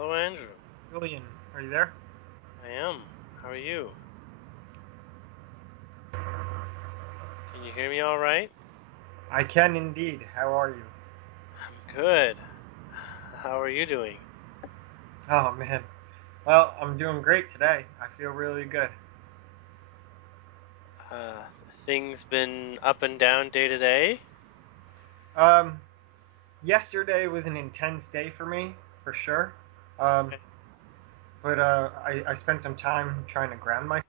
Hello, Andrew. Julien, are you there? I am. How are you? Can you hear me all right? I can indeed. How are you? I'm good. How are you doing? Oh man. Well, I'm doing great today. I feel really good. Things been up and down day to day? Um, Yesterday was an intense day for me, for sure. Um, Okay. but I spent some time trying to ground myself.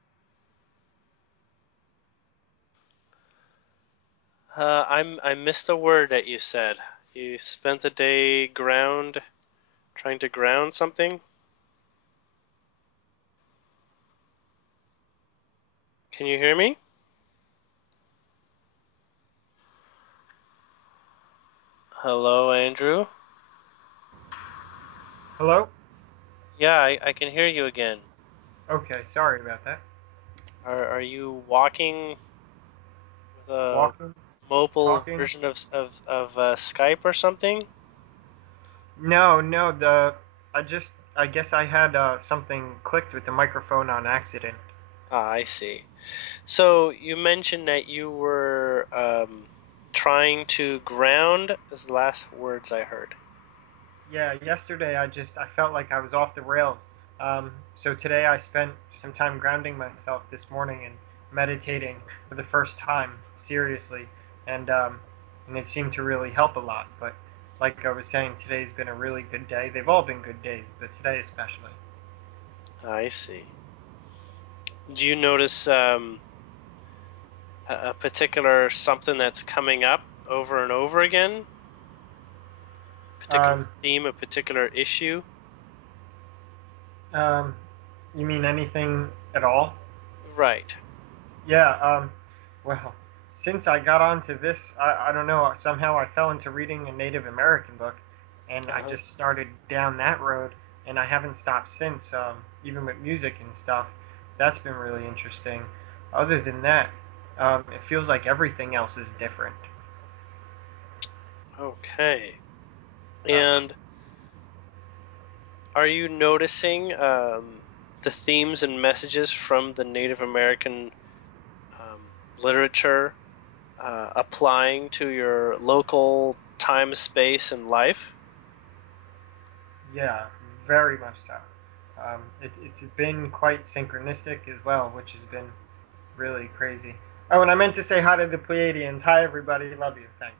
I missed a word that you said. You spent the day trying to ground something? Can you hear me? Hello, Andrew? Hello? Yeah, I can hear you again. Okay, sorry about that. Are you walking with a Walking, mobile talking. version of Skype or something? No, no, I guess I had something clicked with the microphone on accident. Ah, I see. So you mentioned that you were trying to ground, is the last words I heard. Yeah, yesterday I felt like I was off the rails. So today I spent some time grounding myself this morning and meditating for the first time seriously, and um, and it seemed to really help a lot. But like I was saying, today's been a really good day. They've all been good days, but today especially. I see. Do you notice a particular something that's coming up over and over again? Particular Um, theme, a particular issue? um, you mean anything at all? Right. Yeah. Well, since I got onto this, I don't know. Somehow I fell into reading a Native American book, and I Uh-huh. just started down that road, and I haven't stopped since. Even with music and stuff, that's been really interesting. Other than that, it feels like everything else is different. Okay. Uh, And are you noticing the themes and messages from the Native American um, literature applying to your local time, space, and life? yeah, very much so. It's been quite synchronistic as well, which has been really crazy. Oh, and I meant to say hi to the Pleiadians. Hi, everybody. Love you. Thanks.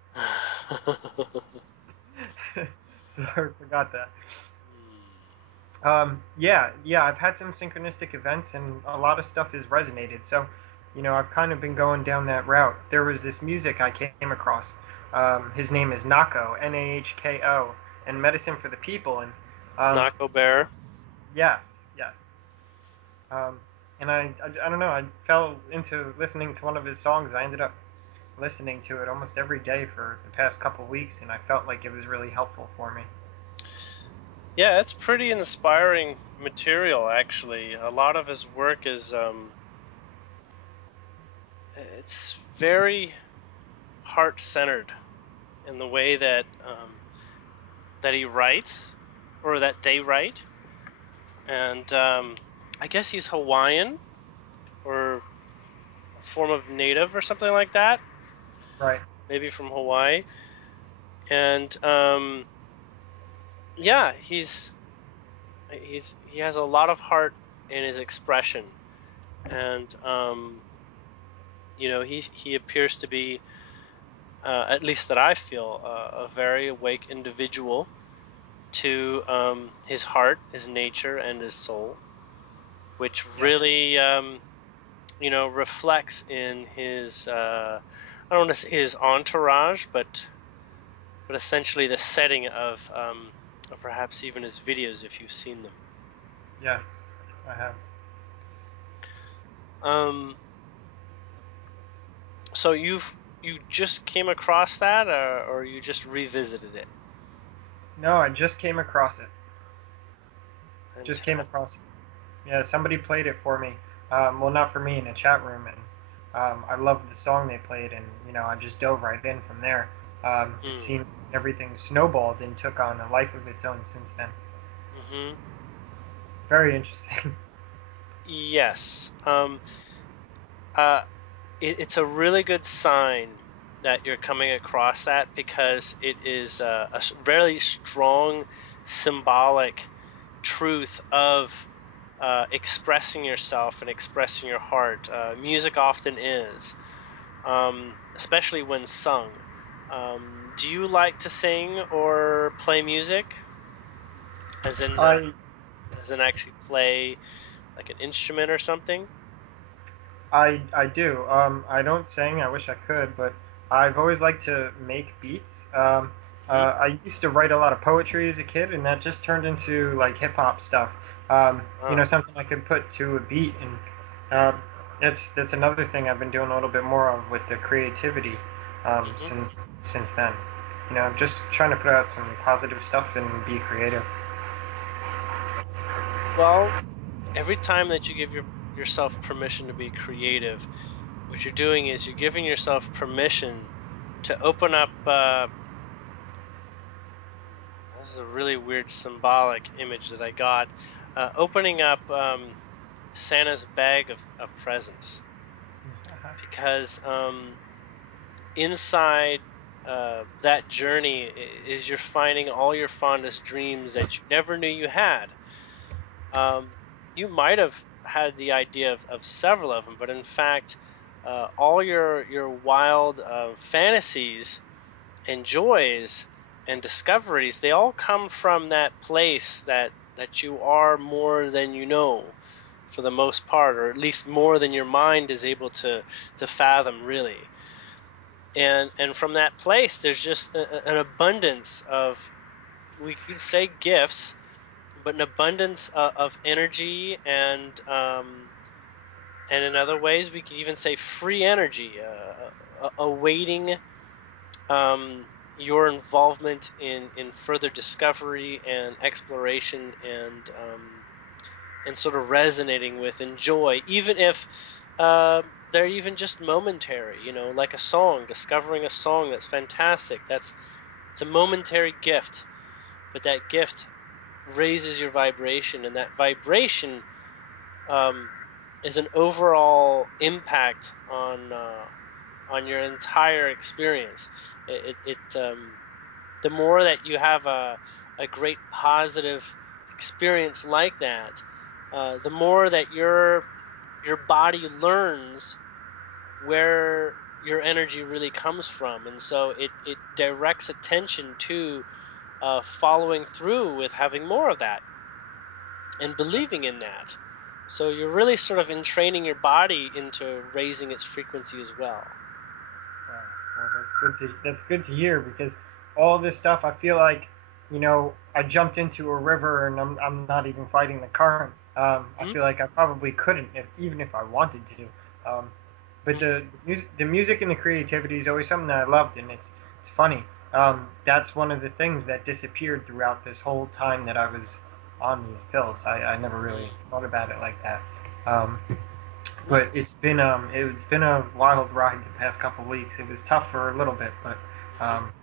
Sorry, forgot that. Yeah, I've had some synchronistic events, and a lot of stuff has resonated. So, I've kind of been going down that route. There was this music I came across. His name is Nahko, Nahko, and Medicine for the People. And Nako Bear. yes, yes. Um, and I don't know. I fell into listening to one of his songs. I ended up listening to it almost every day for the past couple weeks, and I felt like it was really helpful for me. Yeah, it's pretty inspiring material, actually. A lot of his work is it's very heart-centered in the way that he writes or that they write, and I guess he's Hawaiian or a form of native or something like that, Right. maybe from Hawaii. And yeah, he has a lot of heart in his expression, and he appears to be, at least that I feel, a very awake individual to his heart, his nature, and his soul, which Yeah. really reflects in his I don't want to say his entourage, but essentially the setting of perhaps even his videos if you've seen them. Yes, I have. Um, so you just came across that, or you just revisited it? No, I just came across it. Just came Fantastic. across it. Yeah, somebody played it for me. Well, not for me in a chat room, and I loved the song they played, and I just dove right in from there. It Hmm. seemed everything snowballed and took on a life of its own since then. Hmm. Very interesting. Yes. Uh, it's a really good sign that you're coming across that, because it is a very strong symbolic truth of expressing yourself and expressing your heart. Music often is, especially when sung. Do you like to sing or play music, as in I actually play like an instrument or something? I do. I don't sing. I wish I could, but I've always liked to make beats. Hmm. I used to write a lot of poetry as a kid, and that just turned into like hip hop stuff. Oh. Something I could put to a beat, and that's another thing I've been doing a little bit more of with the creativity Hmm. since then. I'm just trying to put out some positive stuff and be creative. Well, every time that you give yourself permission to be creative, what you're doing is you're giving yourself permission to open up. This is a really weird symbolic image that I got. Opening up Santa's bag of presents, because inside that journey is you're finding all your fondest dreams that you never knew you had. Um, you might have had the idea of several of them, but in fact, all your wild fantasies and joys and discoveries, they all come from that place that you are more than you know, for the most part, or at least more than your mind is able to fathom, really. And from that place, there's just an abundance of, we could say, gifts, but an abundance of energy, and in other ways we could even say free energy, awaiting um, your involvement in further discovery and exploration, and sort of resonating with and joy, even if they're even just momentary. Like a song, discovering a song that's fantastic. It's a momentary gift, but that gift raises your vibration, and that vibration um, is an overall impact on your entire experience. The more that you have a great positive experience like that, the more that your body learns where your energy really comes from, and so it directs attention to following through with having more of that and believing in that. So you're really sort of entraining your body into raising its frequency as well. Wow. Well, that's good to hear because all this stuff I feel like, I jumped into a river and I'm not even fighting the current. I Hmm. feel like I probably couldn't even if I wanted to. But the music and the creativity is always something that I loved, and it's funny. That's one of the things that disappeared throughout this whole time that I was on these pills. I never really thought about it like that. Um, Hmm. but it's been a wild ride the past couple weeks. It was tough for a little bit, Hmm. um,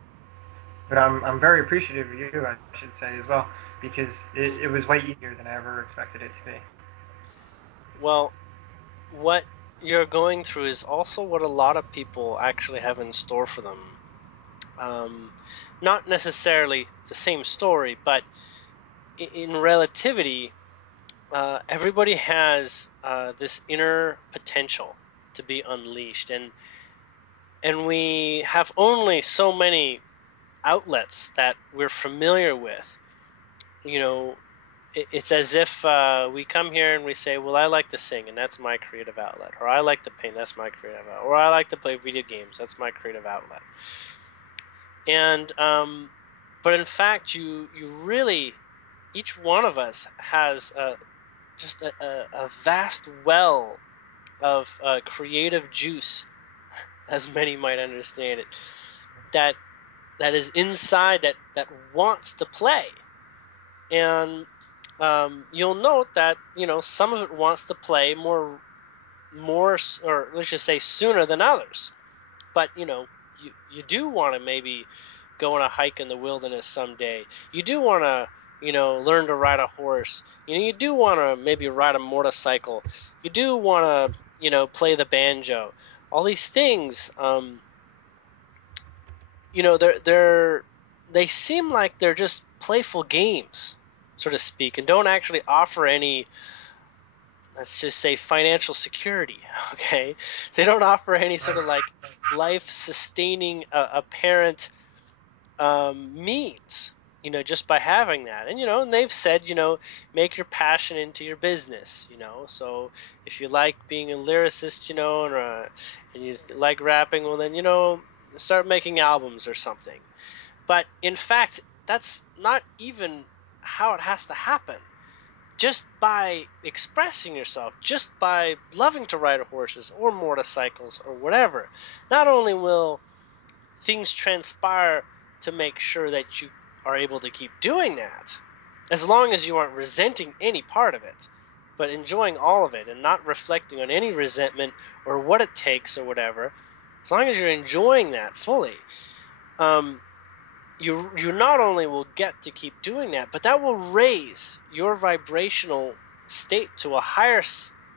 I'm very appreciative of you, I should say as well, because it was way easier than I ever expected it to be. Well, what you're going through is also what a lot of people actually have in store for them. Um, Not necessarily the same story, but in relativity, everybody has this inner potential to be unleashed, and we have only so many outlets that we're familiar with. You know, it's as if we come here and we say, well, I like to sing, and that's my creative outlet, or I like to paint, that's my creative outlet, or I like to play video games, that's my creative outlet. And but in fact, you really, each one of us has just a vast well of creative juice, as many might understand it, that that is inside, that wants to play. And you'll note that some of it wants to play more, or let's just say sooner than others. But you do want to maybe go on a hike in the wilderness someday. You do want to learn to ride a horse. You do want to maybe ride a motorcycle. You do want to, play the banjo. All these things, they seem like they're just playful games, so to speak, and don't actually offer any, let's just say, financial security. Okay, they don't offer any sort of like life-sustaining apparent means, just by having that. And they've said, make your passion into your business. So if you like being a lyricist, and you like rapping, well then, start making albums or something. But in fact, that's not even how it has to happen. Just by expressing yourself, just by loving to ride horses or motorcycles or whatever, not only will things transpire to make sure that you are able to keep doing that, as long as you aren't resenting any part of it, but enjoying all of it and not reflecting on any resentment or what it takes or whatever, as long as you're enjoying that fully, you not only will get to keep doing that, but that will raise your vibrational state to a higher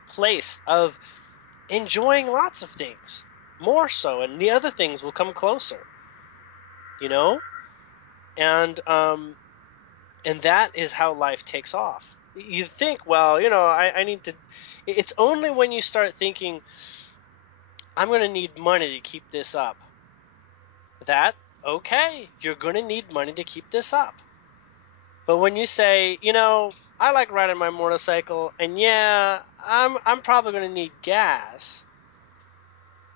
place of enjoying lots of things, more so, and the other things will come closer. And that is how life takes off. You think, well, I need to. It's only when you start thinking, I'm going to need money to keep this up, that, okay, you're going to need money to keep this up. But when you say, I like riding my motorcycle, and yeah, I'm probably going to need gas.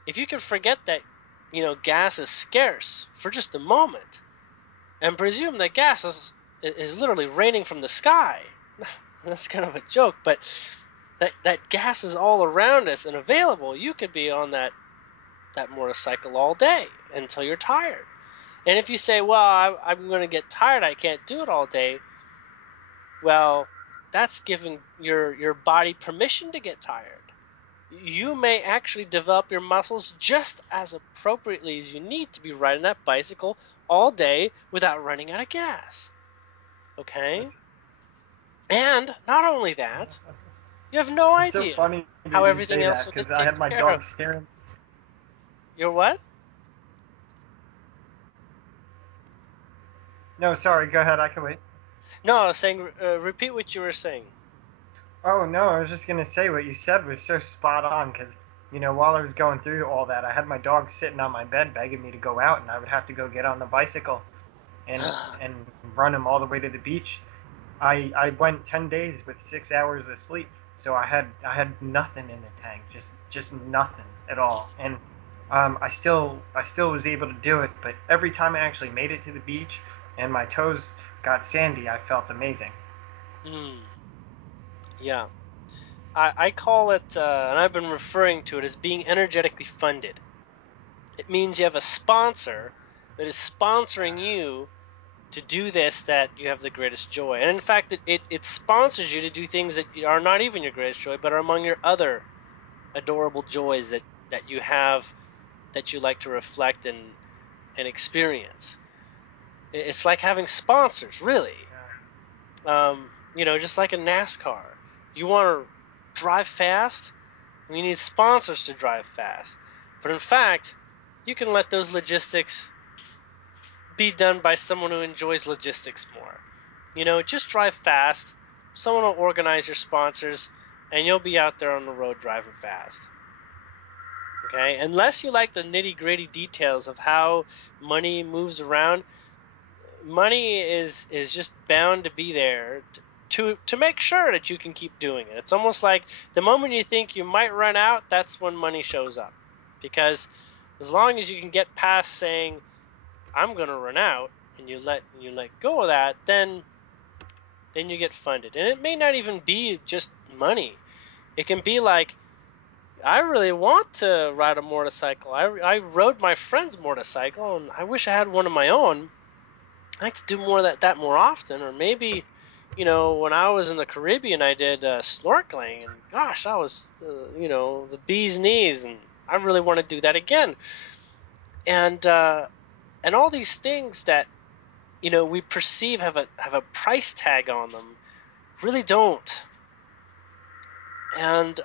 If you can forget that, gas is scarce for just a moment, and presume that gas is literally raining from the sky. That's kind of a joke, but that gas is all around us and available. You could be on that motorcycle all day until you're tired. And if you say, well, I'm going to get tired, I can't do it all day, well, that's giving your body permission to get tired. You may actually develop your muscles just as appropriately as you need to be riding that bicycle all day without running out of gas. Okay? And not only that, you have no It's so idea funny how that you everything say else that will get because I had taken my care dog of. staring. Your what? No, sorry. Go ahead. I can wait. No, I was saying, repeat what you were saying. Oh no, I was just gonna say what you said was so spot on because while I was going through all that, I had my dog sitting on my bed begging me to go out, and I would have to go get on the bicycle and run him all the way to the beach. I went 10 days with 6 hours of sleep, so I had nothing in the tank, just nothing at all, and I still was able to do it. But every time I actually made it to the beach and my toes got sandy, I felt amazing. Hmm. Yeah. I call it, and I've been referring to it as being energetically funded. It means you have a sponsor that is sponsoring you to do this, that you have the greatest joy. And in fact, it sponsors you to do things that are not even your greatest joy, but are among your other adorable joys that you have, that you like to reflect and experience. It's like having sponsors, really. Just like in NASCAR. You want to drive fast? You need sponsors to drive fast. But in fact, you can let those logistics be done by someone who enjoys logistics more. Just drive fast. Someone will organize your sponsors, and you'll be out there on the road driving fast. Okay? Unless you like the nitty-gritty details of how money moves around, money is just bound to be there to make sure that you can keep doing it. It's almost like the moment you think you might run out, that's when money shows up. Because as long as you can get past saying, I'm going to run out, and you let go of that, then you get funded. And it may not even be just money. It can be like, I really want to ride a motorcycle. I rode my friend's motorcycle, and I wish I had one of my own. I like to do more of that more often. Or maybe, when I was in the Caribbean, I did snorkeling, and gosh, that was, the bee's knees, and I really want to do that again. And all these things that, we perceive have a price tag on them really don't. And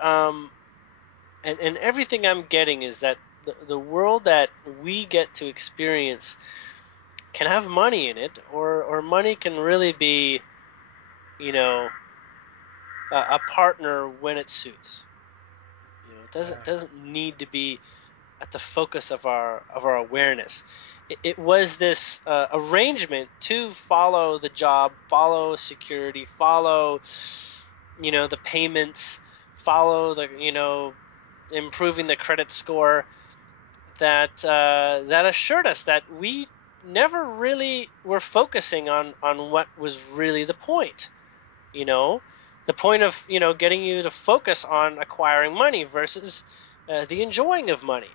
and everything I'm getting is that the world that we get to experience can have money in it, or money can really be, a partner when it suits. It doesn't need to be at the focus of our awareness. It was this arrangement to follow the job, follow security, follow the payments, follow the improving the credit score, that assured us that we never really were focusing on what was really the point. The point of getting you to focus on acquiring money versus the enjoying of money.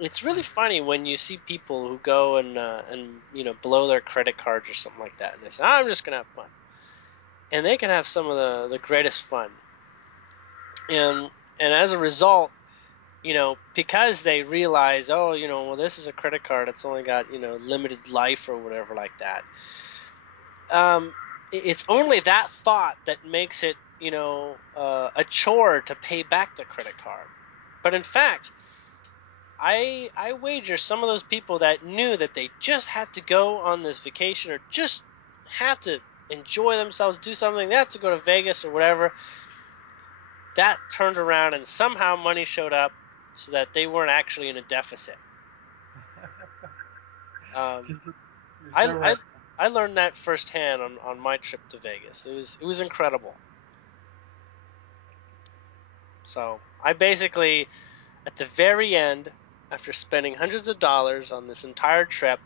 It's really funny when you see people who go and blow their credit cards or something like that, and they say, I'm just gonna have fun, and they can have some of the greatest fun, and as a result, because they realize, well, this is a credit card, it's only got limited life or whatever like that. It's only that thought that makes it a chore to pay back the credit card. But in fact, I wager some of those people that knew that they just had to go on this vacation, or just had to enjoy themselves, do something, they had to go to Vegas or whatever, that turned around and somehow money showed up so that they weren't actually in a deficit. I learned that firsthand on my trip to Vegas. It was incredible. So I basically, at the very end, after spending hundreds of dollars on this entire trip,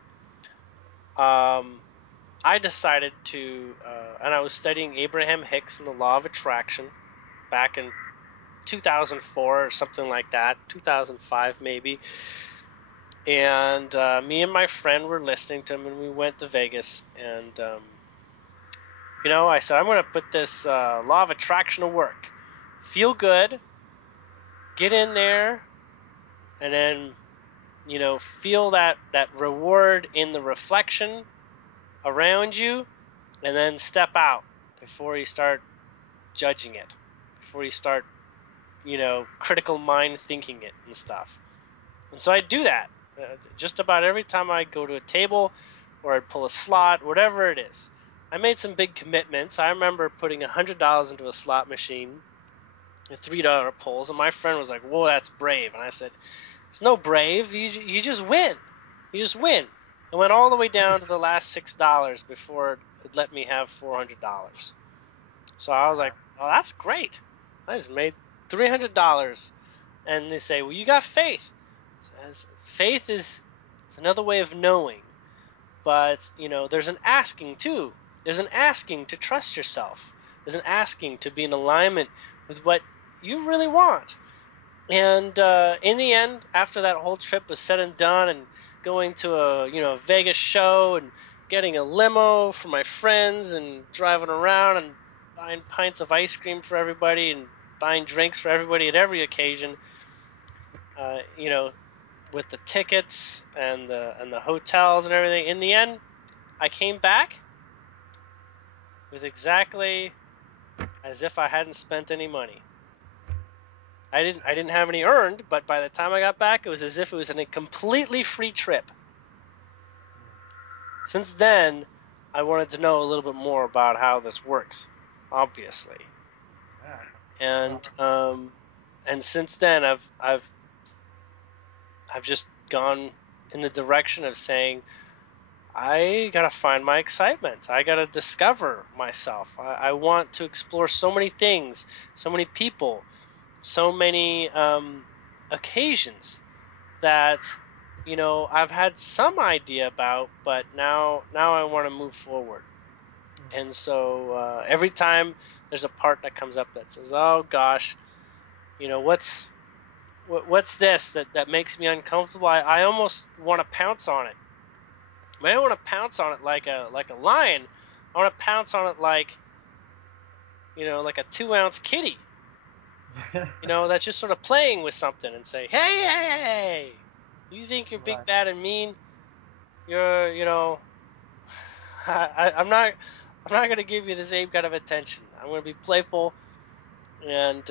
I decided to, and I was studying Abraham Hicks and the Law of Attraction back in 2004 or something like that, 2005 maybe. And me and my friend were listening to him, and we went to Vegas. And, I said, I'm going to put this law of attraction to work. Feel good, get in there, and then, feel that reward in the reflection around you, and then step out before you start judging it, before you start, critical mind thinking it and stuff. And so I do that. Just about every time I go to a table or I pull a slot, whatever it is. I made some big commitments. I remember putting $100 into a slot machine with $3 pulls, and my friend was like, whoa, that's brave. And I said, it's no brave. You just win. You just win. I went all the way down to the last $6 before it let me have $400. So I was like, oh, that's great. I just made $300. And they say, well, you got faith. Faith is another way of knowing, but there's an asking too. There's an asking to trust yourself. There's an asking to be in alignment with what you really want. And in the end, after that whole trip was said and done, and going to a Vegas show, and getting a limo for my friends, and driving around and buying pints of ice cream for everybody, and buying drinks for everybody at every occasion, with the tickets and the hotels and everything, in the end, I came back with exactly as if I hadn't spent any money. I didn't have any earned, but by the time I got back, it was as if it was a completely free trip. Since then, I wanted to know a little bit more about how this works, obviously. And since then, I've just gone in the direction of saying, I gotta find my excitement. I gotta discover myself. I want to explore so many things, so many people, so many occasions that I've had some idea about, but now I want to move forward. And so every time there's a part that comes up that says, oh gosh, what's this that makes me uncomfortable, I almost want to pounce on it. I don't want to pounce on it like a lion. I want to pounce on it like a 2-ounce kitty. That's just sort of playing with something, and say, hey, you think you're big, bad, and mean? You're, I'm not going to give you the same kind of attention. I'm going to be playful and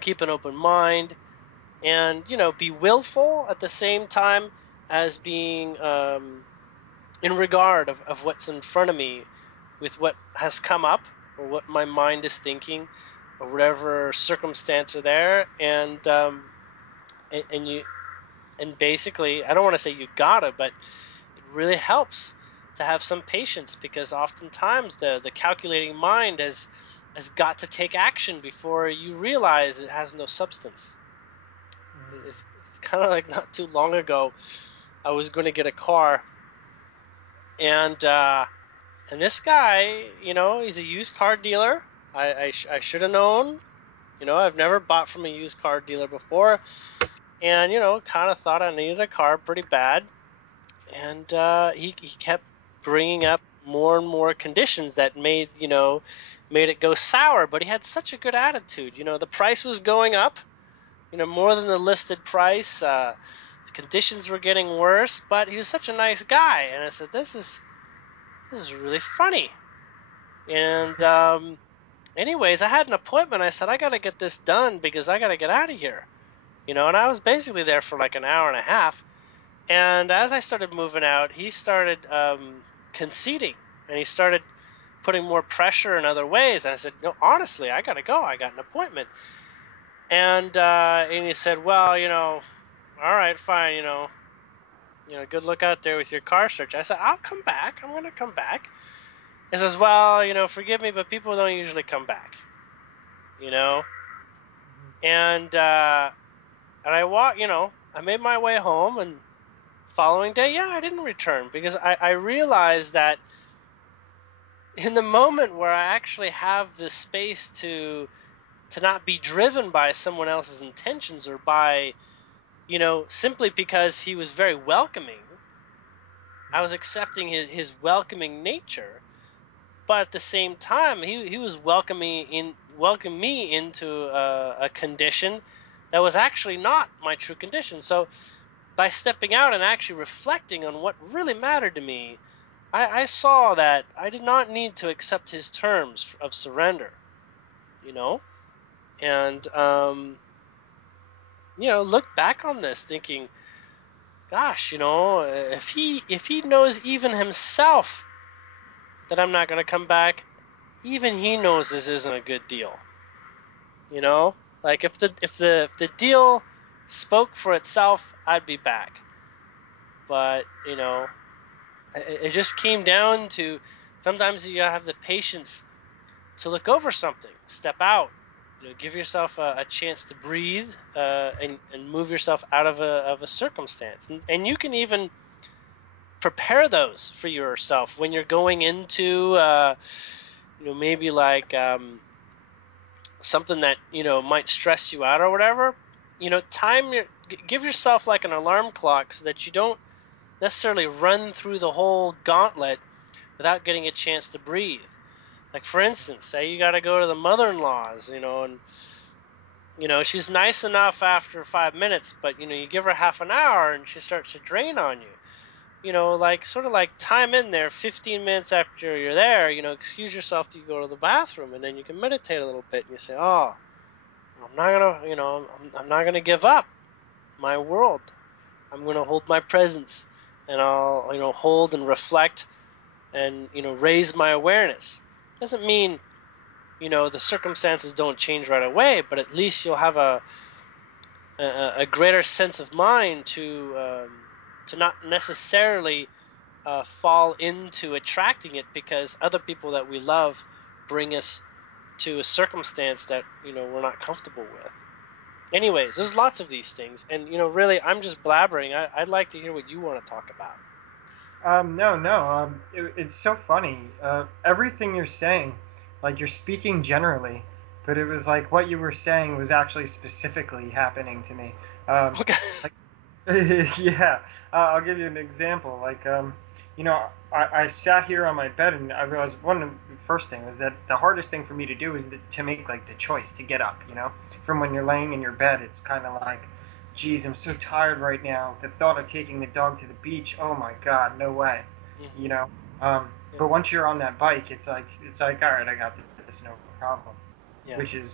keep an open mind, and be willful at the same time as being in regard of what's in front of me, with what has come up or what my mind is thinking or whatever circumstance are there, and you and basically, I don't want to say you gotta, but it really helps to have some patience, because oftentimes the calculating mind has got to take action before you realize it has no substance. It's kind of like not too long ago, I was going to get a car, and this guy, he's a used car dealer. I should have known. I've never bought from a used car dealer before, and kind of thought I needed a car pretty bad, and he kept bringing up more and more conditions that made it go sour. But he had such a good attitude. The price was going up, more than the listed price. The conditions were getting worse, but he was such a nice guy, and I said, this is really funny. And anyways, I had an appointment. I said, I got to get this done because I got to get out of here. And I was basically there for like an hour and a half. And as I started moving out, he started conceding, and he started putting more pressure in other ways. And I said, no, honestly, I got to go. I got an appointment. And he said, well, all right, fine, good luck out there with your car search. I said, I'll come back. I'm going to come back. He says, well, forgive me, but people don't usually come back, And I walked, I made my way home, and following day, I didn't return, because I realized that in the moment where I actually have the space to not be driven by someone else's intentions, or by, simply because he was very welcoming, I was accepting his welcoming nature. But at the same time, he was welcoming me into a condition that was actually not my true condition. So by stepping out and actually reflecting on what really mattered to me, I saw that I did not need to accept his terms of surrender, and look back on this thinking, gosh, if he knows even himself that I'm not going to come back, even he knows this isn't a good deal. Like if the deal spoke for itself, I'd be back. But it just came down to, sometimes you gotta have the patience to look over something, step out, give yourself a chance to breathe, and move yourself out of a circumstance, and you can even prepare those for yourself when you're going into maybe like something that might stress you out or whatever. Give yourself like an alarm clock, so that you don't necessarily run through the whole gauntlet without getting a chance to breathe. Like, for instance, say you got to go to the mother-in-law's, and she's nice enough after 5 minutes, but you give her half an hour and she starts to drain on you. Like sort of like time in there 15 minutes after you're there, excuse yourself to go to the bathroom, and then you can meditate a little bit, and you say, oh, I'm not gonna give up my world. I'm gonna hold my presence, and I'll hold and reflect, and raise my awareness. Doesn't mean the circumstances don't change right away, but at least you'll have a greater sense of mind to not necessarily fall into attracting it, because other people that we love bring us to a circumstance that we're not comfortable with. Anyways, there's lots of these things, and really, I'm just blabbering. I'd like to hear what you want to talk about. No. It's so funny. Everything you're saying, like you're speaking generally, but it was like what you were saying was actually specifically happening to me. Okay. Yeah. I'll give you an example. Like, I sat here on my bed, and I realized one of the first thing was that the hardest thing for me to do is to make like the choice to get up. From when you're laying in your bed, it's kind of like, geez, I'm so tired right now. The thought of taking the dog to the beach, oh my God, no way. Mm-hmm. You know. But once you're on that bike, it's like all right, I got this, no problem. Yeah. Which is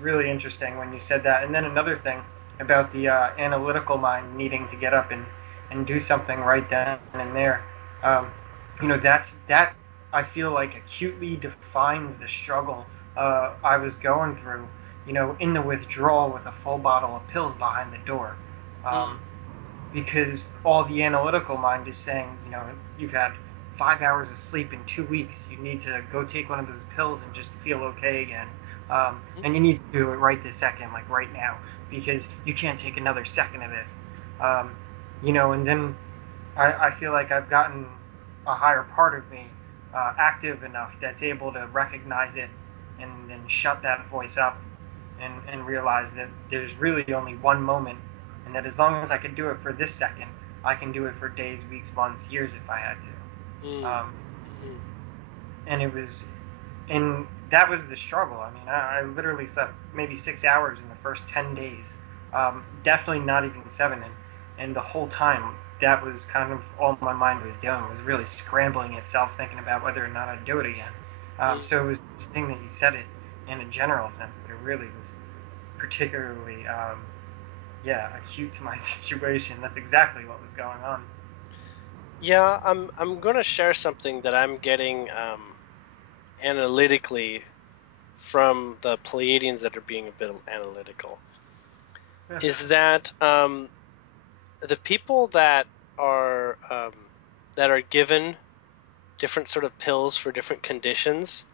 really interesting when you said that. And then another thing about the analytical mind needing to get up and do something right then and there. Um, that I feel like acutely defines the struggle I was going through. In the withdrawal with a full bottle of pills behind the door. Mm. Um, because all the analytical mind is saying, you've had 5 hours of sleep in 2 weeks. You need to go take one of those pills and just feel okay again. Mhm. And you need to do it right this second, like right now, because you can't take another second of this. And then I feel like I've gotten a higher part of me active enough that's able to recognize it and then shut that voice up and realize that there's really only one moment, and that as long as I can do it for this second, I can do it for days, weeks, months, years if I had to. Mm. Mhm. And it was, and that was the struggle. I mean, I literally slept maybe 6 hours in the first 10 days. Definitely not even seven, and the whole time that was kind of all my mind was doing was really scrambling itself, thinking about whether or not I'd do it again. Mm. So it was interesting that you said it in a general sense, but it really was particularly, yeah, acute to my situation. That's exactly what was going on. Yeah, I'm gonna share something that I'm getting analytically from the Pleiadians that are being a bit analytical. Is that the people that are given different sort of pills for different conditions,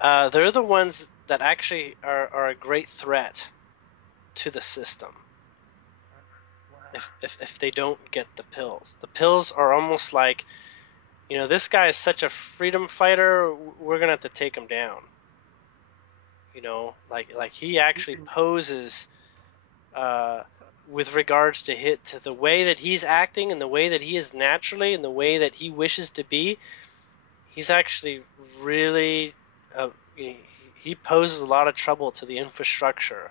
they're the ones that actually are a great threat to the system. If they don't get the pills are almost like, this guy is such a freedom fighter, we're gonna have to take him down. Like he actually poses uh, with regards to the way that he's acting and the way that he is naturally and the way that he wishes to be. He's actually really he poses a lot of trouble to the infrastructure,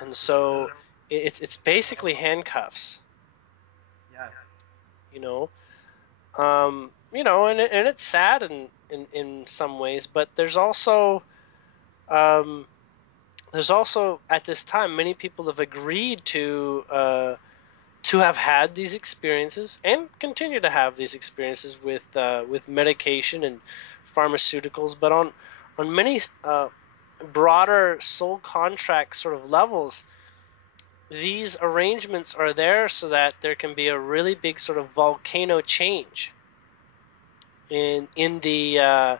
and so it's basically handcuffs, Yes. you know. And it's sad in some ways, but um, there's also at this time many people have agreed to have had these experiences and continue to have these experiences with medication and pharmaceuticals, but on many broader soul contract sort of levels, these arrangements are there so that there can be a really big sort of volcano change in the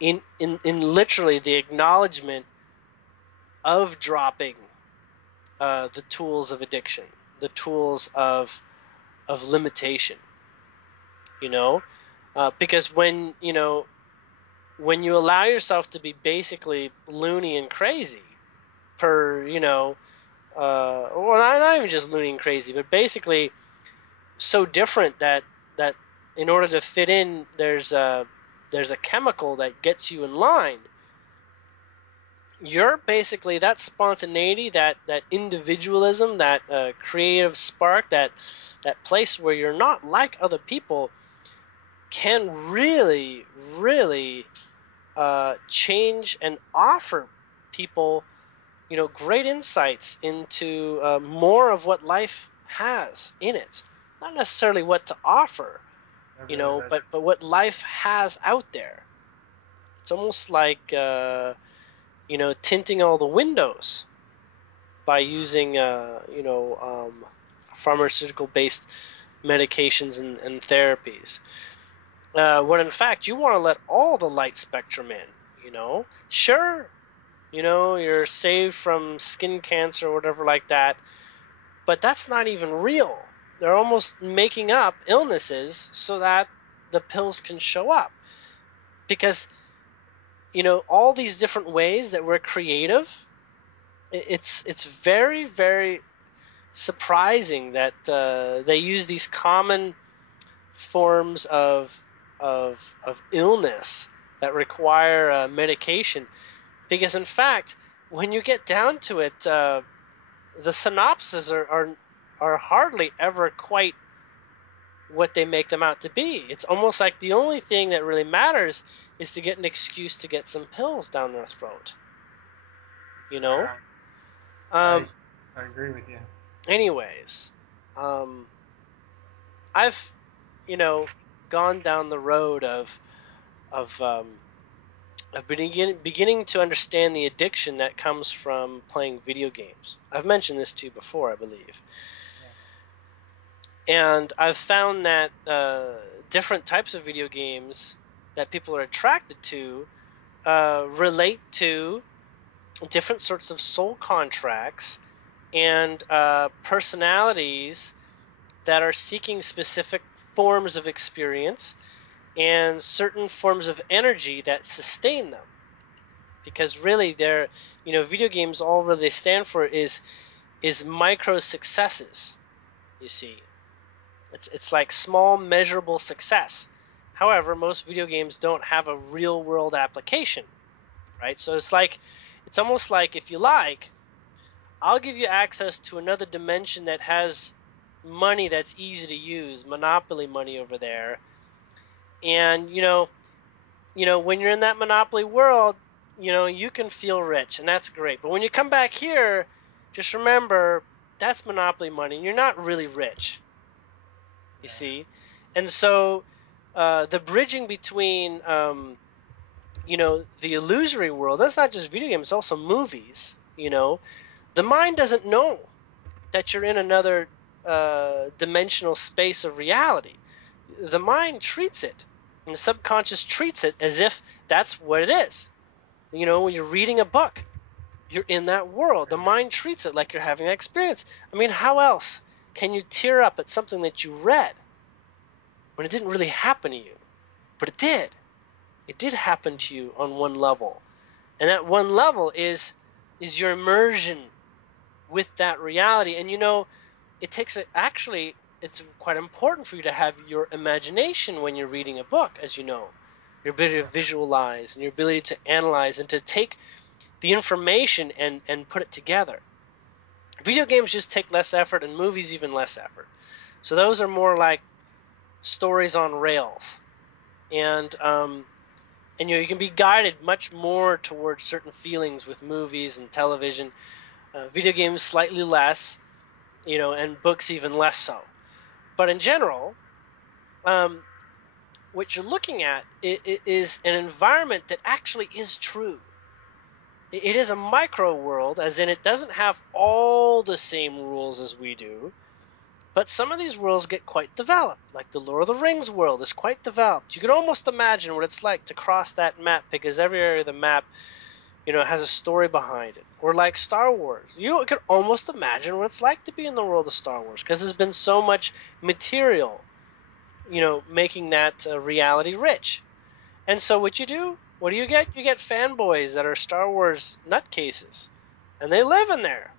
in literally the acknowledgement of dropping the tools of addiction, the tools of limitation. You know, because when you allow yourself to be basically loony and crazy, per or not even just loony and crazy, but basically so different that in order to fit in, there's a chemical that gets you in line. You're basically that spontaneity, that individualism, that creative spark, that place where you're not like other people can really, really change and offer people, great insights into more of what life has in it. Not necessarily what to offer, It really does. but what life has out there. It's almost like tinting all the windows by using pharmaceutical-based medications and therapies. When in fact you want to let all the light spectrum in. Sure, you're saved from skin cancer or whatever like that, but that's not even real. They're almost making up illnesses so that the pills can show up, because all these different ways that we're creative. It's very, very surprising that they use these common forms of illness that require medication, because in fact, when you get down to it, the synopses are hardly ever quite what they make them out to be. It's almost like the only thing that really matters is to get an excuse to get some pills down their throat. You know? I Um, I agree with you. anyways, I've, gone down the road of beginning to understand the addiction that comes from playing video games. I've mentioned this to you before, I believe. And I've found that different types of video games that people are attracted to relate to different sorts of soul contracts and personalities that are seeking specific forms of experience and certain forms of energy that sustain them. Because really, video games, all really they stand for is micro successes. You see, it's like small measurable success. However, most video games don't have a real world application, right? So it's almost like, if you like, I'll give you access to another dimension that has money that's easy to use, monopoly money over there. And when you're in that monopoly world, you can feel rich, and that's great. But when you come back here, just remember that's monopoly money, and you're not really rich. You see? And so the bridging between the illusory world, that's not just video games, it's also movies. The mind doesn't know that you're in another dimensional space of reality. The mind treats it, and the subconscious treats it as if that's what it is. When you're reading a book, you're in that world. The mind treats it like you're having that experience. I mean, how else can you tear up at something that you read when it didn't really happen to you? But it did. It did happen to you on one level. And that one level is your immersion with that reality. And it takes actually, it's quite important for you to have your imagination when you're reading a book, as you know. Your ability to visualize and your ability to analyze and to take the information and put it together. Video games just take less effort, and movies even less effort. So those are more like stories on rails. And you can be guided much more towards certain feelings with movies and television. Video games slightly less, and books even less so. But in general, what you're looking at is an environment that actually is true. It is a micro world, as in it doesn't have all the same rules as we do, but some of these worlds get quite developed. Like the Lord of the Rings world is quite developed. You can almost imagine what it's like to cross that map, because every area of the map has a story behind it. Or like Star Wars. You can almost imagine what it's like to be in the world of Star Wars, because there's been so much material, making that reality rich. And so what do? What do you get? You get fanboys that are Star Wars nutcases, and they live in there.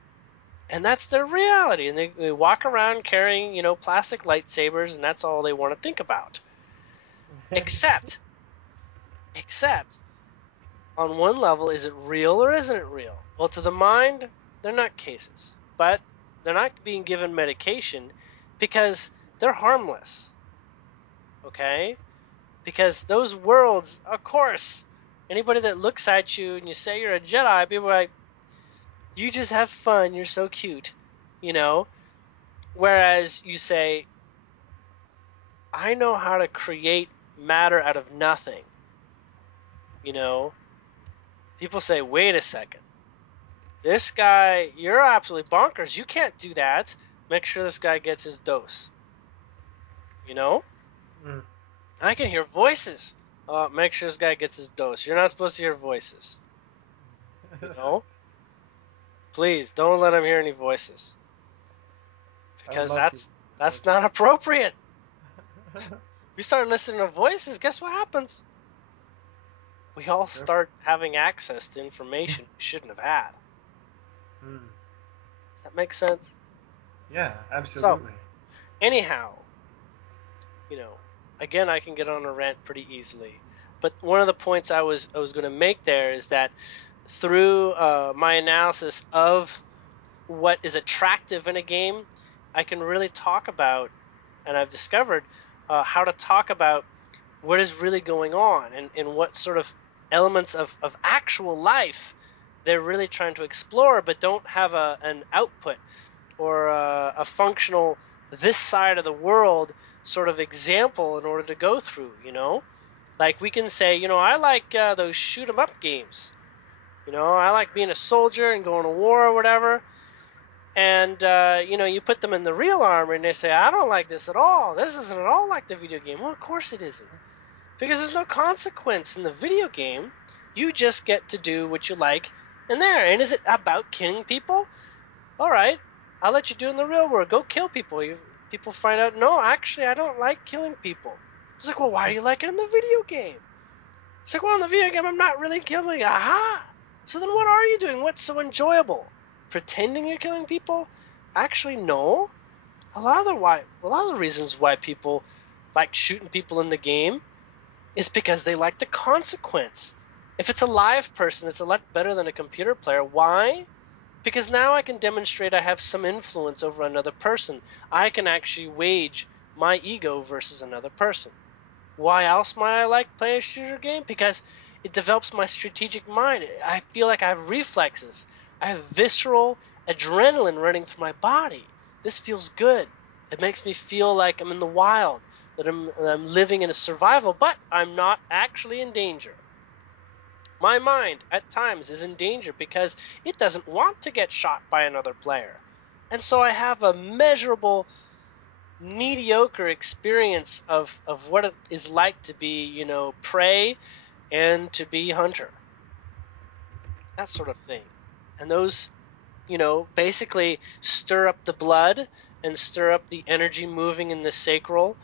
And that's their reality. And they walk around carrying, plastic lightsabers, and that's all they want to think about. Except, on one level, is it real or isn't it real? Well, to the mind, they're nutcases. But they're not being given medication because they're harmless. Okay? Because those worlds, of course, anybody that looks at you and you say you're a Jedi, people are like, you just have fun, you're so cute, Whereas you say, I know how to create matter out of nothing, People say, wait a second. This guy, you're absolutely bonkers. You can't do that. Make sure this guy gets his dose. Mm. I can hear voices. Make sure this guy gets his dose. You're not supposed to hear voices. Please, don't let him hear any voices. Because that's not appropriate. If we start listening to voices, guess what happens? We all start having access to information we shouldn't have had. Does that make sense? Yeah, absolutely. So, anyhow, again, I can get on a rant pretty easily. But one of the points I was going to make there is that through my analysis of what is attractive in a game, I can really talk about, and I've discovered, how to talk about what is really going on and what sort of elements of actual life they're really trying to explore, but don't have an output or a functional this side of the world sort of example in order to go through, Like we can say, I like those shoot 'em up games. I like being a soldier and going to war or whatever. And, you put them in the real armor and they say, I don't like this at all. This isn't at all like the video game. Well, of course it isn't. Because there's no consequence in the video game. You just get to do what you like in there. And is it about killing people? All right, I'll let you do it in the real world. Go kill people. People find out, no, actually, I don't like killing people. It's like, well, why do you like it in the video game? It's like, well, in the video game, I'm not really killing. Aha! So then what are you doing? What's so enjoyable? Pretending you're killing people? Actually, no. A lot of the reasons why people like shooting people in the game is because they like the consequence. If it's a live person, it's a lot better than a computer player. Why? Because now I can demonstrate I have some influence over another person. I can actually wage my ego versus another person. Why else might I like playing a shooter game? Because it develops my strategic mind. I feel like I have reflexes. I have visceral adrenaline running through my body. This feels good. It makes me feel like I'm in the wild, that I'm living in a survival, but I'm not actually in danger. My mind, at times, is in danger because it doesn't want to get shot by another player. And so I have a measurable, mediocre experience of what it is like to be, prey and to be hunter. That sort of thing. And those, basically stir up the blood and stir up the energy moving in the sacral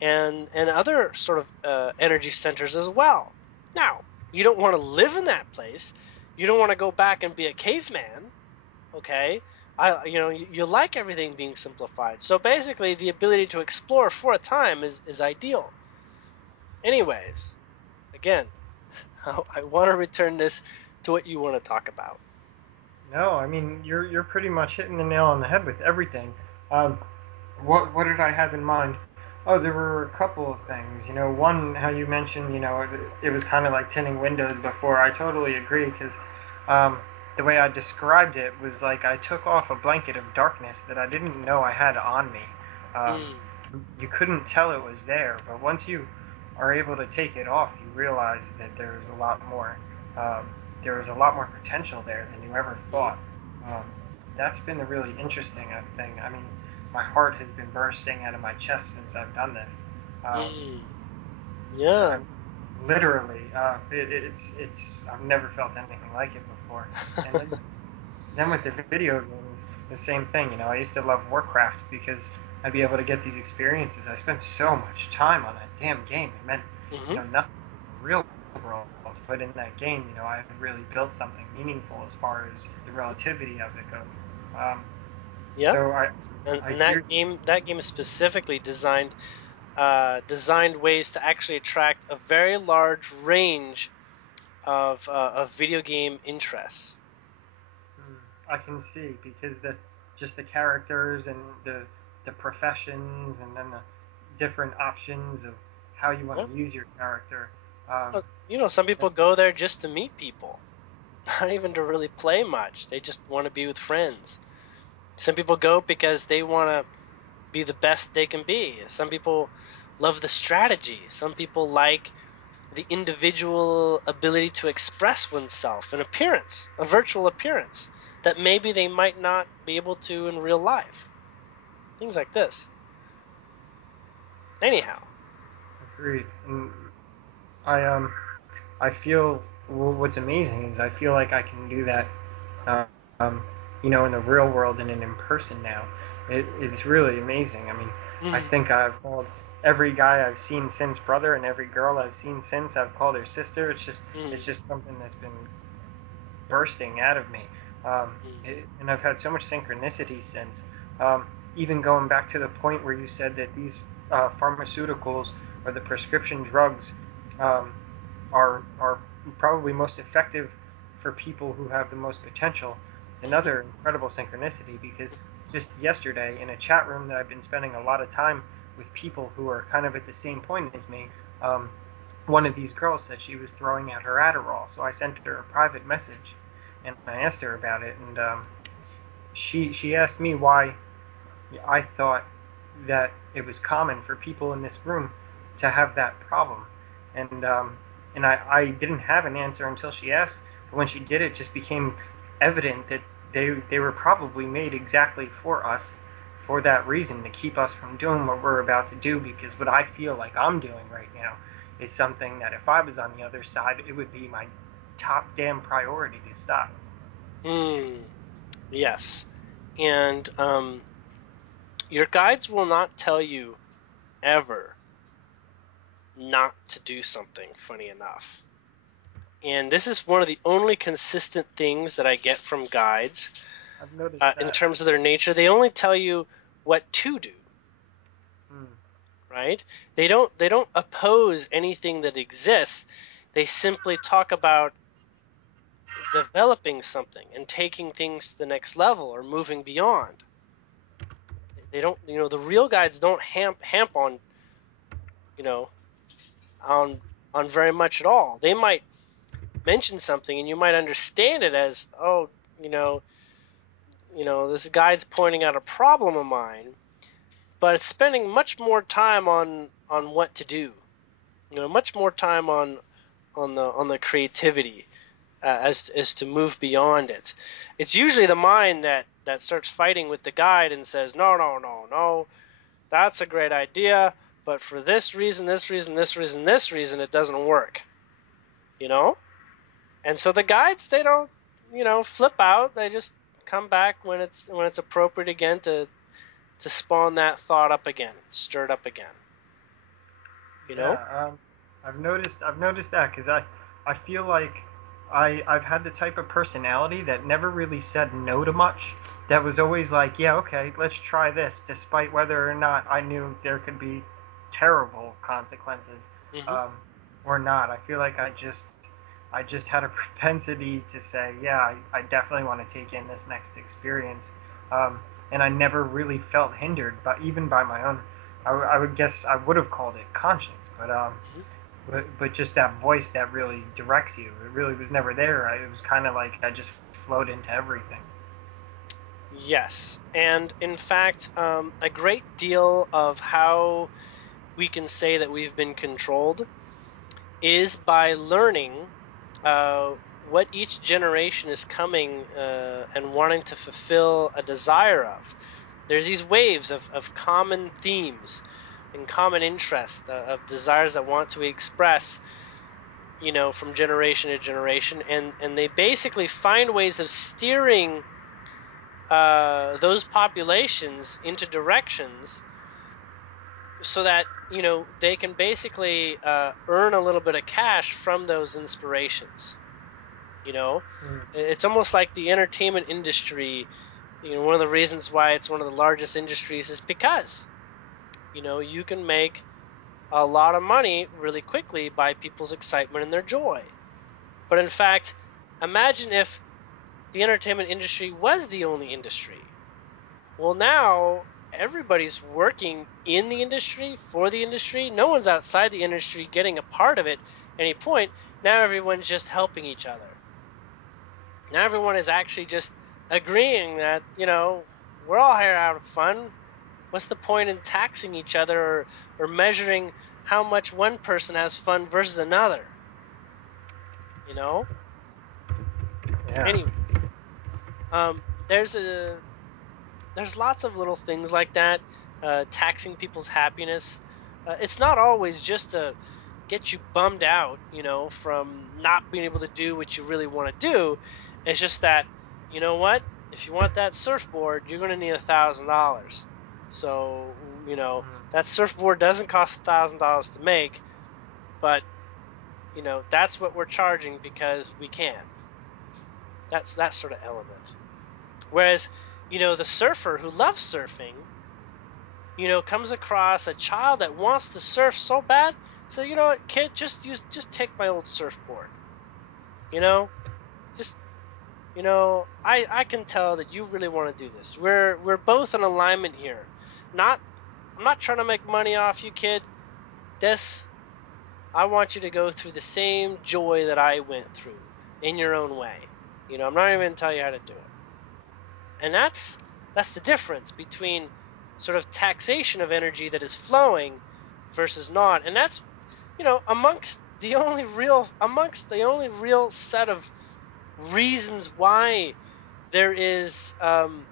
and other sort of energy centers as well. Now, you don't want to live in that place. You don't want to go back and be a caveman, okay? You like everything being simplified. So basically, the ability to explore for a time is ideal. Anyways, again, I want to return this to what you want to talk about. No, I mean you're pretty much hitting the nail on the head with everything. Um, what did I have in mind? Oh, there were a couple of things. One, how you mentioned, it was kind of like tinting windows before. I totally agree because the way I described it was like I took off a blanket of darkness that I didn't know I had on me. Um, you couldn't tell it was there, but once you are able to take it off, you realize that there's a lot more. Um, there was a lot more potential there than you ever thought. Um, that's been a really interesting thing. I mean, my heart has been bursting out of my chest since I've done this. Yeah. Literally, it's I've never felt anything like it before. And then with the video games, the same thing. I used to love Warcraft because I'd be able to get these experiences. I spent so much time on that damn game. It meant nothing in the real world, but in that game, I had really built something meaningful as far as the relativity of it goes. Yeah. So and that game is specifically designed ways to actually attract a very large range of video game interests. I can see because just the characters and the professions and then the different options of how you want to use your character. Some people go there just to meet people, not even to really play much. They just want to be with friends. Some people go because they want to be the best they can be. Some people love the strategy. Some people like the individual ability to express oneself, an appearance, a virtual appearance that maybe they might not be able to in real life. Things like this. Anyhow. Agreed. And I feel what's amazing is I feel like I can do that, in the real world and in person now. It's really amazing. I mean, I think I've called every guy I've seen since brother, and every girl I've seen since I've called her sister. It's just something that's been bursting out of me. And I've had so much synchronicity since. Even going back to the point where you said that these pharmaceuticals or the prescription drugs are probably most effective for people who have the most potential. It's another incredible synchronicity because just yesterday in a chat room that I've been spending a lot of time with people who are kind of at the same point as me. Um, One of these girls said she was throwing out her Adderall, so I sent her a private message, and I asked her about it, and she asked me why I thought that it was common for people in this room to have that problem, and I didn't have an answer until she asked. But when she did, it just became evident that they were probably made exactly for us, for that reason, to keep us from doing what we're about to do. Because what I feel like I'm doing right now is something that if I was on the other side, it would be my top damn priority to stop. Yes. And your guides will not tell you ever not to do something, funny enough. And this is one of the only consistent things that I get from guides I've noticed in that. terms of their nature. They only tell you what to do, Mm. right? They don't oppose anything that exists. They simply talk about developing something and taking things to the next level or moving beyond. They don't, the real guides don't hamp on, you know, on very much at all. They might mention something and you might understand it as, oh, you know, this guide's pointing out a problem of mine, but it's spending much more time on what to do. Much more time on the creativity, as to move beyond it. It's usually the mind that starts fighting with the guide and says, no, no, no, no, that's a great idea, but for this reason, this reason, this reason, this reason, it doesn't work. And so the guides, they don't, flip out. They just come back when it's appropriate again to spawn that thought up again, stir it up again. Yeah, I've noticed that because I feel like I've had the type of personality that never really said no to much. That was always like, yeah, okay, let's try this, despite whether or not I knew there could be terrible consequences, Mm-hmm. um, or not. I feel like I just had a propensity to say, yeah, I definitely want to take in this next experience, and I never really felt hindered, but even by my own, I would guess I would have called it conscience, Mm-hmm. but just that voice that really directs you, it really was never there. It was kind of like I just flowed into everything. Yes, and in fact, a great deal of how we can say that we've been controlled is by learning uh, what each generation is coming and wanting to fulfill a desire of. There's these waves of common themes and common interests, of desires that want to express, from generation to generation, and they basically find ways of steering those populations into directions so that they can basically earn a little bit of cash from those inspirations. Mm. It's almost like the entertainment industry. One of the reasons why it's one of the largest industries is because you can make a lot of money really quickly by people's excitement and their joy. But in fact, imagine if the entertainment industry was the only industry. Well, now everybody's working in the industry, for the industry. No one's outside the industry getting a part of it at any point. Now everyone's just helping each other. Now everyone is actually just agreeing that, we're all here out of fun. What's the point in taxing each other, or measuring how much one person has fun versus another? You know? Yeah. Anyway, um, there's lots of little things like that, taxing people's happiness. It's not always just to get you bummed out, from not being able to do what you really want to do. It's just that, you know what? If you want that surfboard, you're going to need $1,000. So, Mm. that surfboard doesn't cost $1,000 to make, but, that's what we're charging because we can. That's that sort of element. Whereas, the surfer who loves surfing, comes across a child that wants to surf so bad, so you know what, kid, just take my old surfboard. You know, just I can tell that you really want to do this. We're both in alignment here, not I'm not trying to make money off you, kid. I want you to go through the same joy that I went through in your own way. I'm not even going to tell you how to do it. And that's the difference between sort of taxation of energy that is flowing versus not. And that's, amongst the only real set of reasons why there is, an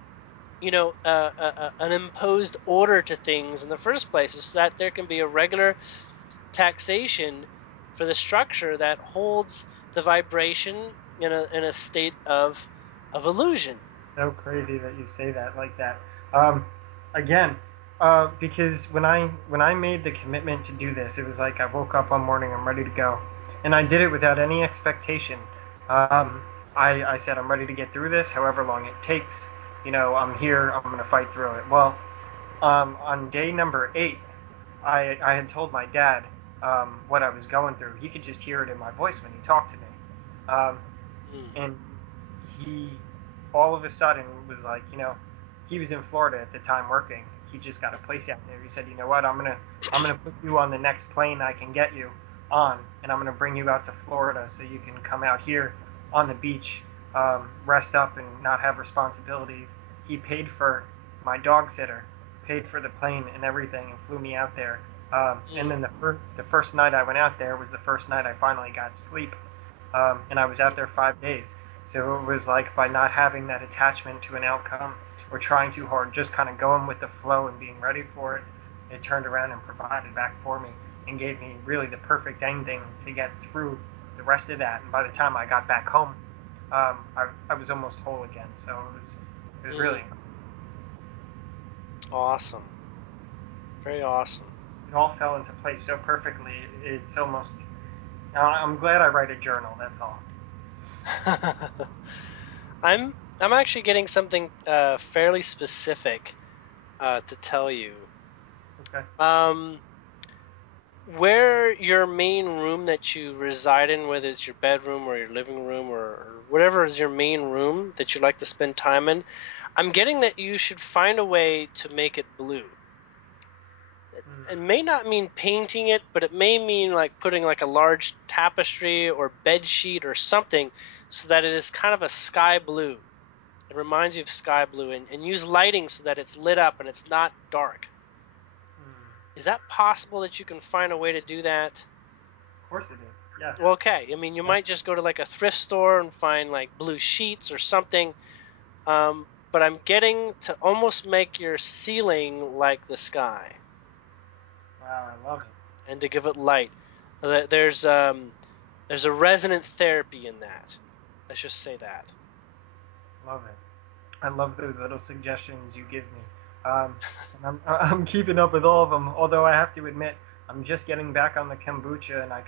imposed order to things in the first place, is that there can be a regular taxation for the structure that holds the vibration in a state of illusion. So crazy that you say that like that. Again, because when I made the commitment to do this, it was like I woke up one morning, I'm ready to go, and I did it without any expectation. Um, I said I'm ready to get through this, however long it takes. I'm here. I'm gonna fight through it. Well, on day number 8, I had told my dad what I was going through. He could just hear it in my voice when he talked to me, and he all of a sudden was like, he was in Florida at the time working. He just got a place out there. He said, you know what, I'm gonna put you on the next plane I can get you on, and I'm gonna bring you out to Florida so you can come out here on the beach, rest up and not have responsibilities. He paid for my dog sitter, paid for the plane and everything, and flew me out there. And then the first night I went out there was the first night I finally got sleep, and I was out there 5 days. So it was like, by not having that attachment to an outcome or trying too hard, just kind of going with the flow and being ready for it, it turned around and provided back for me and gave me really the perfect ending to get through the rest of that. And by the time I got back home, I was almost whole again. So it was really awesome. Very awesome. It all fell into place so perfectly. It's almost. I'm glad I write a journal. That's all. I'm actually getting something fairly specific to tell you. Okay. Where your main room that you reside in, whether it's your bedroom or your living room or whatever is your main room that you like to spend time in, I'm getting that you should find a way to make it blue. It may not mean painting it, but it may mean like putting like a large tapestry or bed sheet or something so that it is kind of a sky blue. It reminds you of sky blue, and use lighting so that it's lit up and it's not dark. Is that possible that you can find a way to do that? Of course it is. Yeah. Well, okay. I mean, you might just go to like a thrift store and find like blue sheets or something. But I'm getting to almost make your ceiling like the sky. Wow, I love it. And to give it light. There's a resonant therapy in that. Let's just say that. Love it. I love those little suggestions you give me. And I'm keeping up with all of them, although I have to admit I'm just getting back on the kombucha, and I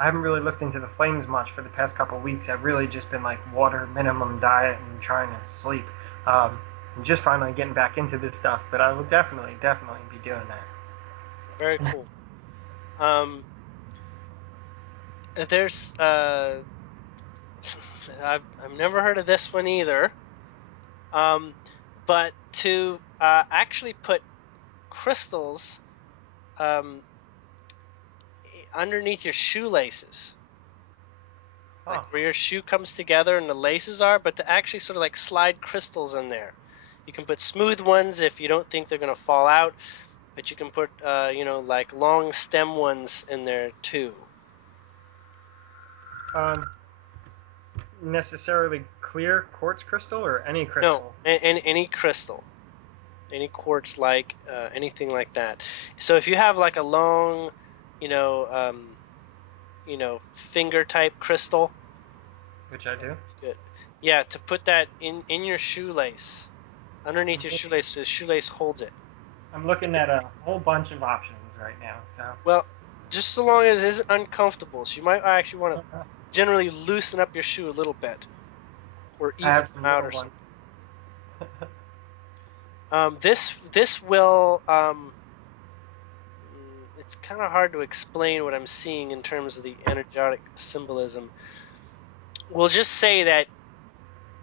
haven't really looked into the flames much for the past couple of weeks. I've really just been like water, minimum diet, and trying to sleep. I'm just finally getting back into this stuff, but I will definitely be doing that. Very cool. There's I've never heard of this one either. But to actually put crystals underneath your shoelaces, like where your shoe comes together and the laces are, but to actually sort of like slide crystals in there. You can put smooth ones if you don't think they're going to fall out, but you can put like long stem ones in there too. Necessarily clear quartz crystal or any crystal? No, any crystal, any quartz, like anything like that. So if you have like a long, finger type crystal, which I do. Good. Yeah, to put that in your shoelace, underneath your shoelace, so the shoelace holds it. I'm looking at a whole bunch of options right now. So. Well, just so long as it isn't uncomfortable, so you might actually want to generally loosen up your shoe a little bit, or even them out or something. This will it's kind of hard to explain what I'm seeing in terms of the energetic symbolism. We'll just say that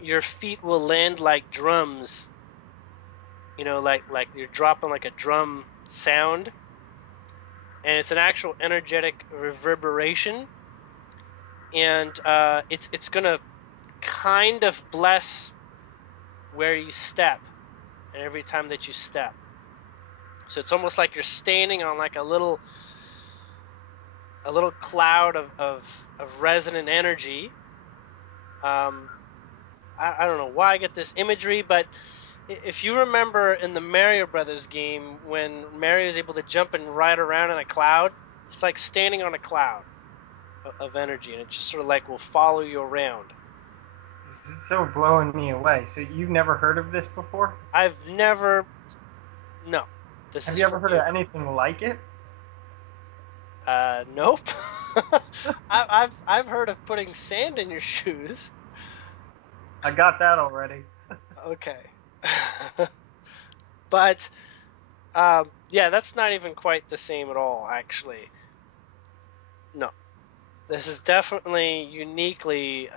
your feet will land like drums, like you're dropping like a drum sound, and it's an actual energetic reverberation, and it's gonna kind of bless where you step and every time that you step. So it's almost like you're standing on like a little cloud of resonant energy. I don't know why I get this imagery, but if you remember in the Mario Brothers game, when Mario is able to jump and ride around in a cloud, it's like standing on a cloud of energy, and it just sort of like will follow you around. This is so blowing me away. So you've never heard of this before? I've never, no, this Have is you for ever heard you. of anything like it? Nope. I've heard of putting sand in your shoes. I got that already. Okay. But yeah, that's not even quite the same at all, actually. No, this is definitely uniquely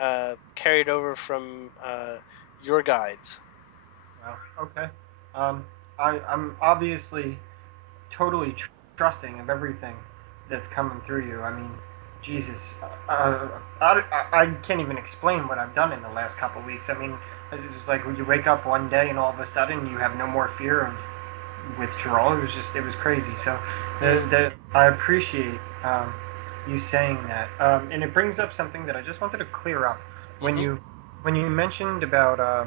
carried over from your guides. Well, okay. Um, I'm obviously totally trusting of everything that's coming through you. I mean, Jesus, I can't even explain what I've done in the last couple of weeks. I mean, it's just like when you wake up one day and all of a sudden you have no more fear of withdrawal. It was crazy. So I appreciate you saying that, and it brings up something that I just wanted to clear up when Mm-hmm. you mentioned about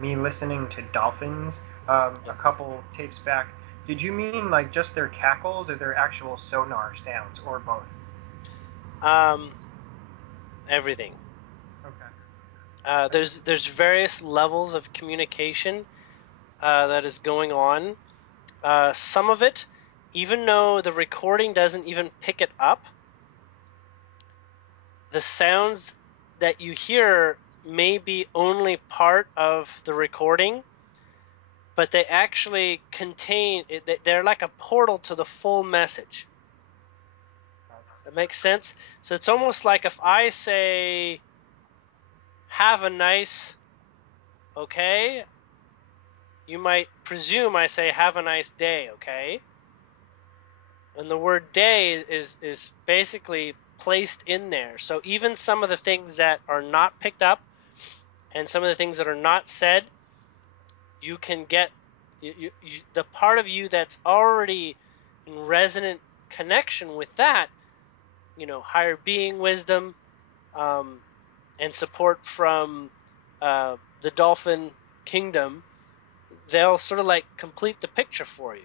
me listening to dolphins a Yes. couple tapes back. Did you mean like just their cackles or their actual sonar sounds or both? Um, everything. Okay. There's various levels of communication that is going on. Some of it, even though the recording doesn't even pick it up, the sounds that you hear may be only part of the recording, but they actually contain, they're like a portal to the full message. Does that make sense? So it's almost like if I say, have a nice, okay, you might presume I say, have a nice day, okay? And the word day is basically placed in there. So even some of the things that are not picked up and some of the things that are not said, you can get the part of you that's already in resonant connection with that, higher being, wisdom, and support from the dolphin kingdom. They'll sort of like complete the picture for you.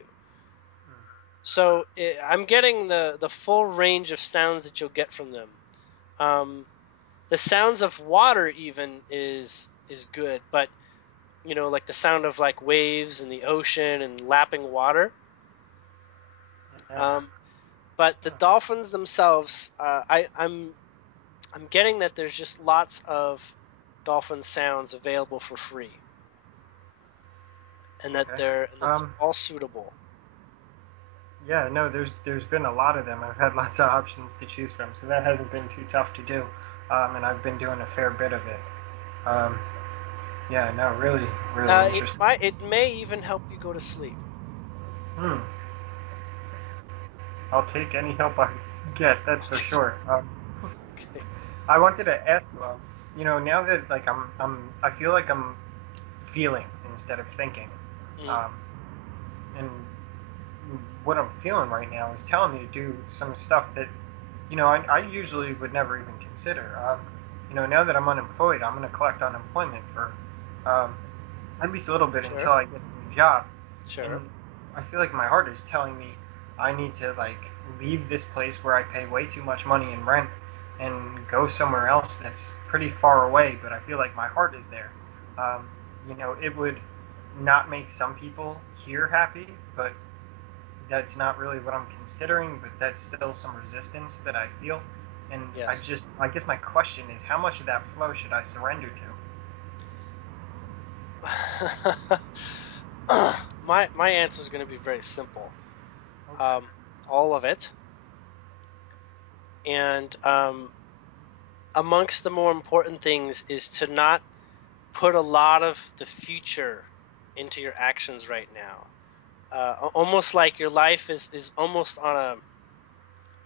So I'm getting the full range of sounds that you'll get from them. The sounds of water even is good, but like the sound of like waves in the ocean and lapping water. Yeah. But the dolphins themselves, I'm getting that there's just lots of dolphin sounds available for free, and that Okay. they're Um, all suitable. yeah, no, there's been a lot of them. I've had lots of options to choose from, so that hasn't been too tough to do. And I've been doing a fair bit of it. Um, yeah, no, really, really interesting. It may even help you go to sleep. Hmm. I'll take any help I get, that's for sure. Okay. I wanted to ask you, now that like I feel like I'm feeling instead of thinking, Mm, um, and what I'm feeling right now is telling me to do some stuff that, I usually would never even consider. Now that I'm unemployed, I'm going to collect unemployment for um, at least a little bit sure. until I get a new job. Sure. And I feel like my heart is telling me I need to like leave this place where I pay way too much money in rent and go somewhere else that's pretty far away. But I feel like my heart is there. It would not make some people here happy, but that's not really what I'm considering. But that's still some resistance that I feel. And Yes. I guess my question is, how much of that flow should I surrender to? My answer is going to be very simple. Okay. Um, all of it, and amongst the more important things is to not put a lot of the future into your actions right now. almost like your life is almost on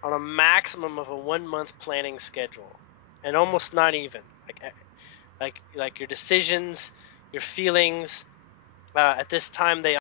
a maximum of a 1 month planning schedule, and almost not even like your decisions, your feelings at this time they